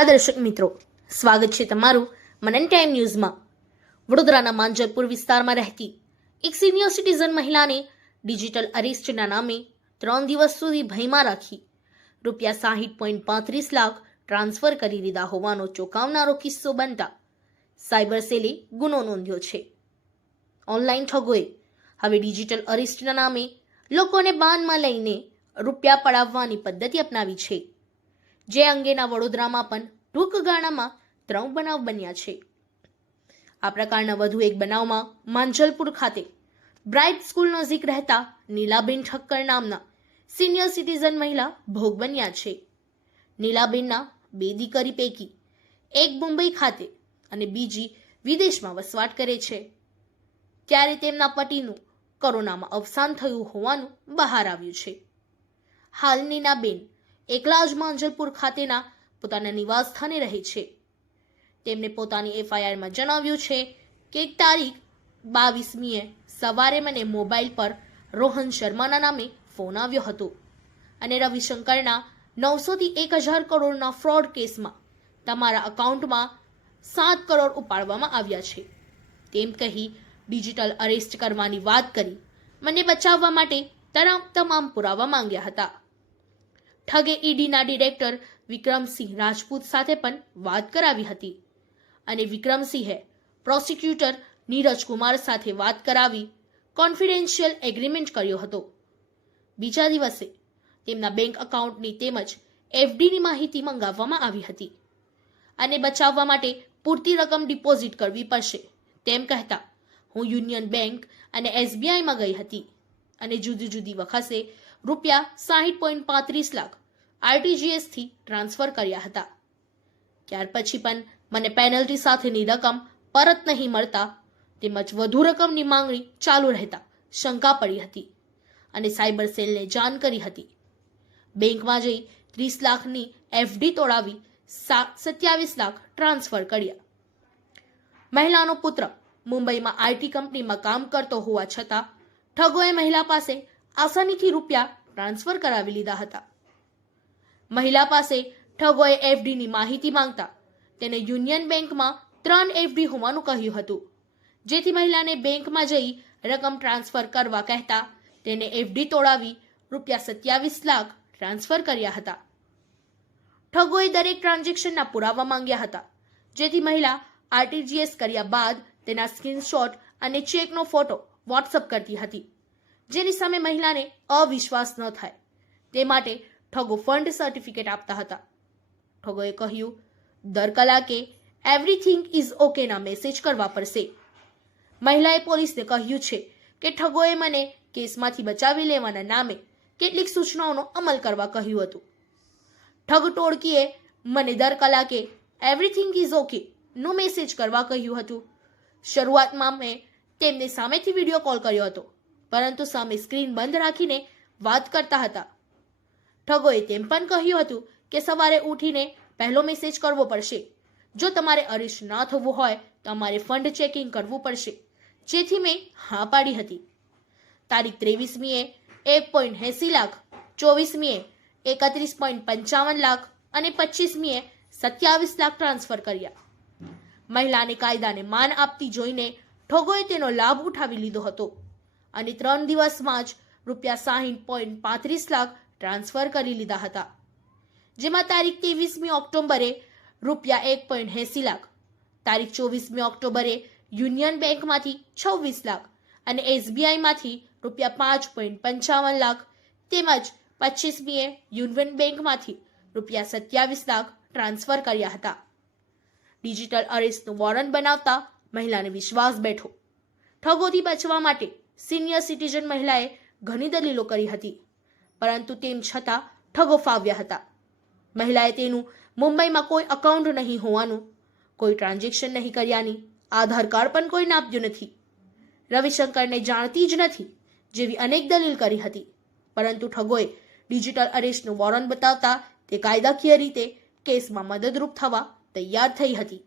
દર્શક મિત્રો, સ્વાગત છે તમારું મનન ટાઈમ ન્યૂઝમાં। વડોદરાના માંજલપુર વિસ્તારમાં રહેતી એક સિનિયર સિટીઝન મહિલાને ડિજિટલ અરેસ્ટના નામે 3 દિવસ સુધી ભયમાં રાખી રૂપિયા 60.35 લાખ ટ્રાન્સફર કરી દીધા હોવાનો ચોંકાવનારો કિસ્સો બનતા સાયબર સેલે ગુનો નોંધ્યો છે। ઓનલાઈન ઠગોએ હવે ડિજિટલ અરેસ્ટના નામે લોકોને બાનમાં લઈને રૂપિયા પડાવવાની પદ્ધતિ અપનાવી છે, જે અંગેના વડોદરામાં પણ ટૂંક ગાળામાં 3 બનાવ બન્યા છે। આ પ્રકારના વધુ એક બનાવમાં માંજલપુર ખાતે બ્રાઇટ સ્કૂલ નજીક રહેતા નીલાબેન ઠક્કર નામના સિનિયર સિટીઝન મહિલા ભોગ બન્યા છે। નીલાબેનના 2 દીકરી પૈકી એક મુંબઈ ખાતે અને બીજી વિદેશમાં વસવાટ કરે છે, ત્યારે તેમના પતિનું કોરોનામાં અવસાન થયું હોવાનું બહાર આવ્યું છે। હાલ નીલાબેન એકલા જ માંજલપુર ખાતેના પોતાના નિવાસ સ્થાને રહે છે। તેમણે પોતાની FIRમાં જણાવ્યું છે કે તારીખ 22મીએ સવારે મને મોબાઈલ પર રોહન શર્માના નામે ફોન આવ્યો હતો અને રવિશંકરના 900 થી 1000 કરોડના ફ્રોડ કેસમાં તમારા અકાઉન્ટમાં 7 કરોડ ઉપાડવામાં આવ્યા છે તેમ કહી ડિજિટલ અરેસ્ટ કરવાની વાત કરી મને બચાવવા માટે તમામ પુરાવા માંગ્યા હતા। ઠગે ઈડીના ડિરેક્ટર વિક્રમસિંહ રાજપૂત સાથે પણ વાત કરાવી હતી અને વિક્રમસિંહે પ્રોસિક્યુટર નીરજ કુમાર સાથે વાત કરાવી કોન્ફિડેન્શિયલ એગ્રીમેન્ટ કર્યો હતો। બીજા દિવસે તેમના બેંક એકાઉન્ટની તેમજ FDની માહિતી મંગાવવામાં આવી હતી અને બચાવવા માટે પૂરતી રકમ ડિપોઝિટ કરવી પડશે તેમ કહેતા હું યુનિયન બેંક અને SBIમાં ગઈ હતી અને જુદી વખતે રૂપિયા 60.35 લાખ RTGS થી ટ્રાન્સફર કર્યા હતા। ત્યાર પછી પણ મને પેનલ્ટી સાથેની રકમ પરત નહીં મળતા તેમજ વધુ રકમની માંગણી ચાલુ રહેતા શંકા પડી હતી અને સાયબર સેલને જાણ કરી હતી। બેંકમાં જઈ 30 લાખની FD તોડાવી 27 લાખ ટ્રાન્સફર કર્યા। મહિલાનો પુત્ર મુંબઈમાં IT કંપનીમાં કામ કરતો હોવા છતાં ઠગોએ મહિલા પાસે આસાનીથી રૂપિયા ટ્રાન્સફર કરાવી લીધા હતા। મહિલા પાસે ઠગોએ FDની માહિતી માંગતા તેને યુનિયન બેંકમાં 3 FD હોવાનું કહ્યું હતું, જેથી મહિલાને બેંકમાં જઈ રકમ ટ્રાન્સફર કરવા કહેતા તેને FD તોડાવી રૂપિયા 27 લાખ ટ્રાન્સફર કર્યા હતા। ઠગોએ દરેક ટ્રાન્ઝેક્શનના પુરાવા માંગ્યા હતા, જેથી મહિલા RTGS કર્યા બાદ તેના સ્ક્રીનશોટ અને ચેકનો ફોટો WhatsApp કરતી હતી, જેની સામે મહિલાને અવિશ્વાસ ન થાય તે માટે ઠગો ફંડ સર્ટિફિકેટ આપતા હતા। ઠગોએ કહ્યું દર કલાકે એવરીથિંગ ઇઝ ઓકે ના મેસેજ કરવા પડશે। મહિલાએ પોલીસને કહ્યું છે કે ઠગોએ મને કેસમાંથી બચાવી લેવાના નામે કેટલીક સૂચનાઓનો અમલ કરવા કહ્યું હતું। ઠગ ટોળકીએ મને દર કલાકે એવરીથિંગ ઇઝ ઓકે નો મેસેજ કરવા કહ્યું હતું। શરૂઆતમાં મેં તેમને સામેથી વિડીયો કોલ કર્યો હતો, પરંતુ સામે સ્ક્રીન બંધ રાખીને વાત કરતા હતા। ઠગોએ તેમ પણ કહ્યું હતું કે સવારે ઉઠીને પહેલો મેસેજ કરવો પડશે। જો તમારે અરેસ્ટ ના થવું હોય તો અમારે ફંડ ચેકિંગ કરવું પડશે, જેથી મેં હા પાડી હતી। તારીખ 23મીએ 1.80 લાખ, 24મીએ 31.55 લાખ અને 25મીએ 27 લાખ ટ્રાન્સફર કર્યા। મહિલાને કાયદાને માન આપતી જોઈને ઠગોએ તેનો લાભ ઉઠાવી લીધો હતો અને 3 દિવસમાં જ રૂપિયા 60.35 લાખ ટ્રાન્સફર કરી લીધા હતા, જેમાં તારીખ 23મી ઓક્ટોબરે રૂપિયા 1.80 લાખ, તારીખ 24મી ઓક્ટોબરે યુનિયન બેંકમાંથી 26 લાખ અને SBIમાંથી રૂપિયા 5.55 લાખ તેમજ 25મીએ યુનિયન બેંકમાંથી રૂપિયા 27 લાખ ટ્રાન્સફર કર્યા હતા। ડિજિટલ અરેસ્ટનું વોરંટ બનાવતા મહિલાને વિશ્વાસ બેઠો। ઠગોથી બચવા માટે સિનિયર સિટીઝન મહિલાએ ઘણી દલીલો કરી હતી, પરંતુ તેમ છતાં ઠગો ફાવ્યા હતા। મહિલાએ તેનું મુંબઈમાં કોઈ એકાઉન્ટ નહીં હોવાનું, કોઈ ટ્રાન્ઝેક્શન નહીં કર્યાની, આધાર કાર્ડ પણ કોઈને આપ્યું નથી, રવિશંકરને જાણતી જ નથી જેવી અનેક દલીલ કરી હતી, પરંતુ ઠગોએ ડિજિટલ અરેસ્ટનું વોરંટ બતાવતા તે કાયદાકીય રીતે કેસમાં મદદરૂપ થવા તૈયાર થઈ હતી।